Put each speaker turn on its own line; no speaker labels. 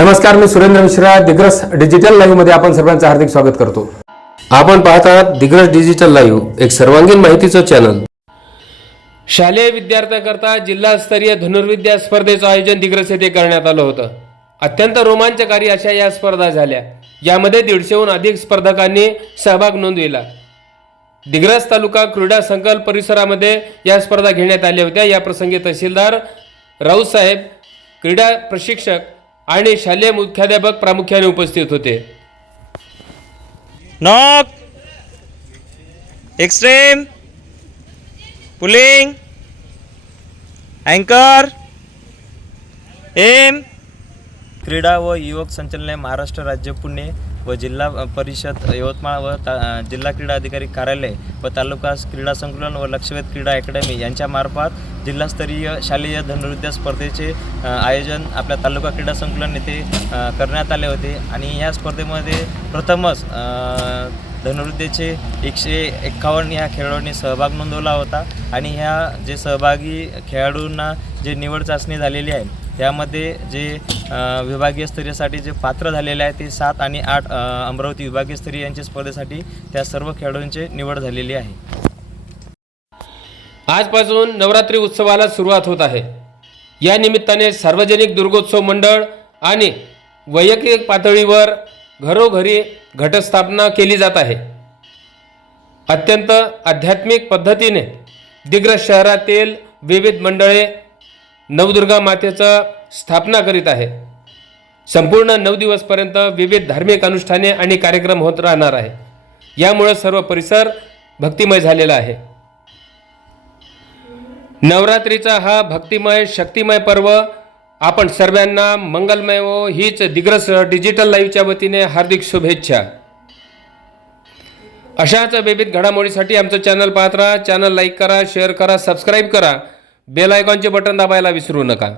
नमस्कार मी सुरेंद्र मिश्रा दिग्रस डिजिटल लाईव्हमध्ये आपण सर्वांचं हार्दिक स्वागत करतो. आपण पाहत आहात दिग्रस डिजिटल लाईव्ह एक सर्वांगीण माहितीचं चॅनल शालेय विद्यार्थ्यांकरता जिल्हास्तरीय धनुर्विद्या स्पर्धेचं आयोजन दिग्रस येथे करण्यात आलं होतं. अत्यंत रोमांचकारी अशा या स्पर्धा झाल्या यामध्ये दीडशेहून अधिक स्पर्धकांनी सहभाग नोंदविला. दिग्रस तालुका क्रीडा संकल्प परिसरामध्ये या स्पर्धा घेण्यात आल्या होत्या. या प्रसंगी तहसीलदार राऊतसाहेब क्रीडा प्रशिक्षक आणि शालेय मुख्याध्यापक प्रामुख्याने उपस्थित होते.
नॉक एक्स्ट्रीम पुलिंग अँकर एम क्रीडा व युवक संचालनालय महाराष्ट्र राज्य पुणे व जिल्हा परिषद यवतमाळ व ता जिल्हा क्रीडा अधिकारी कार्यालय व तालुका क्रीडा संकुलन व लक्षवेध क्रीडा अकॅडमी यांच्यामार्फत जिल्हास्तरीय शालेय धनुर्विद्या स्पर्धेचे आयोजन आपल्या तालुका क्रीडा संकुलन येथे करण्यात आले होते. आणि या स्पर्धेमध्ये प्रथमच अ, धनुर्विद्येचे एकशे एक्कावन्न ह्या खेळाडूंनी सहभाग नोंदवला होता. आणि ह्या जे सहभागी खेळाडूंना जे निवड चाचणी झालेली आहे त्यामध्ये जे विभागीय स्तरीयसाठी जे पात्र झालेले आहे ते सात आणि आठ अमरावती विभागीय स्तरीय यांच्या स्पर्धेसाठी त्या सर्व खेळाडूंची निवड झालेली आहे.
आजपासून नवरात्री उत्सवाला सुरुवात होत आहे. या निमित्ताने सार्वजनिक दुर्गोत्सव मंडळ आणि वैयक्तिक पातळीवर घरोघरी घटस्थापना केली जात आहे. अत्यंत आध्यात्मिक पद्धतीने दिग्रस शहरातील विविध मंडळे नवदुर्गा मातेचं स्थापना करीत आहे. संपूर्ण नऊ दिवसपर्यंत विविध धार्मिक अनुष्ठाने आणि कार्यक्रम होत राहणार आहे. यामुळे सर्व परिसर भक्तिमय झालेला आहे. नवरात्रीचा हा भक्तिमय शक्तिमय पर्व आपण सर्वांना मंगलमय हो हीच दिग्रस डिजिटल लाईव्हच्या वतीने हार्दिक शुभेच्छा. अशाच विविध घडामोडीसाठी आमचं चॅनल पाहत राहा. चॅनल लाईक करा शेअर करा सबस्क्राईब करा. बेल आयकॉनचे बटन दाबायला विसरू नका.